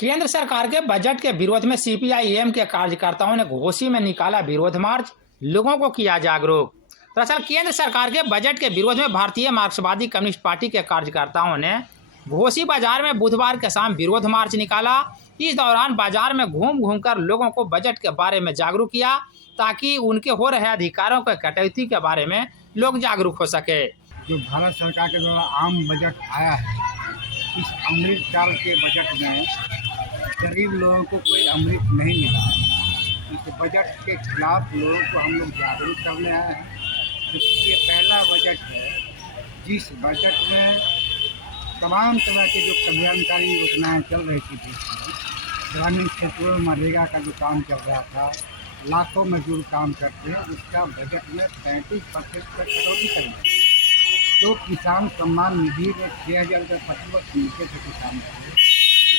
केंद्र सरकार के बजट के विरोध में सीपीआई-एम के कार्यकर्ताओं ने घोसी में निकाला विरोध मार्च, लोगों को किया जागरूक। दरअसल केंद्र सरकार के बजट के विरोध में भारतीय मार्क्सवादी कम्युनिस्ट पार्टी के कार्यकर्ताओं ने घोसी बाजार में बुधवार के शाम विरोध मार्च निकाला। इस दौरान बाजार में घूम घूमकर लोगों को बजट के बारे में जागरूक किया ताकि उनके हो रहे अधिकारों के कटौती के बारे में लोग जागरूक हो सके। जो भारत सरकार के द्वारा आम बजट आया है, इस अमृत काल के बजट में गरीब लोगों को कोई अमृत नहीं मिला। इस बजट के खिलाफ लोगों को हम लोग जागरूक करने आए हैं, क्योंकि ये पहला बजट है जिस बजट में तमाम तरह के जो कल्याणकारी योजनाएं चल रही थी देश में, ग्रामीण क्षेत्रों में मनरेगा का जो काम चल रहा था, लाखों मजदूर काम करते हैं, उसका बजट में 35% तक कटौती करेंगे। तो किसान सम्मान निधि में 6,000 रुपये प्रति वर्ष नीचे से किसान को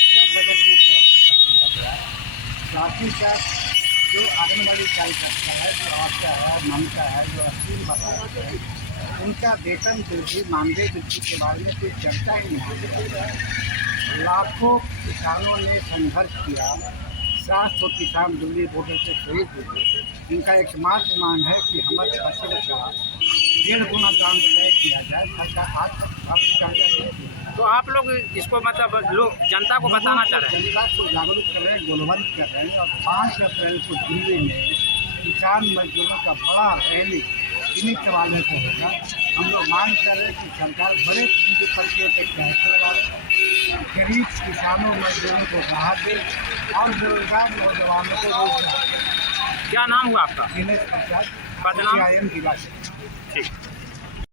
इसका बजट में कटौती कर दिया गया। साथ ही साथ जो आंगनबाड़ी कार्यकर्ता है, जो आशा है, ममता है, जो अस्सीम बताते हैं, उनका वेतन वृद्धि, मानदेय वृद्धि के बारे में कोई चर्चा ही नहीं है। लाखों किसानों ने संघर्ष किया, 700 किसान दिल्ली बॉर्डर से शहीद हुए। इनका एकमात्र मांग है कि हमारे फसल का 1.5 गुना दाम तय किया जाए। सरकार आज तो आप लोग इसको मतलब लोग जनता को बताना चाह रहे हैं, जनता को जागरूक कर रहे हैं, गोलबंद कर रहे हैं। और 5 अप्रैल को दिल्ली में किसान मजदूरों का बड़ा रैली इन्हीं सवालों को होगा। हम लोग मांग कर रहे हैं कि सरकार बड़े चीज़ों पर टैक्स लगाए, गरीब किसानों मजदूरों को राहत दे और बेरोजगार नौजवानों को रोजगार। क्या नाम हुआ आपका? दिनेश प्रसाद, बदनाम CIM जिला से। ठीक।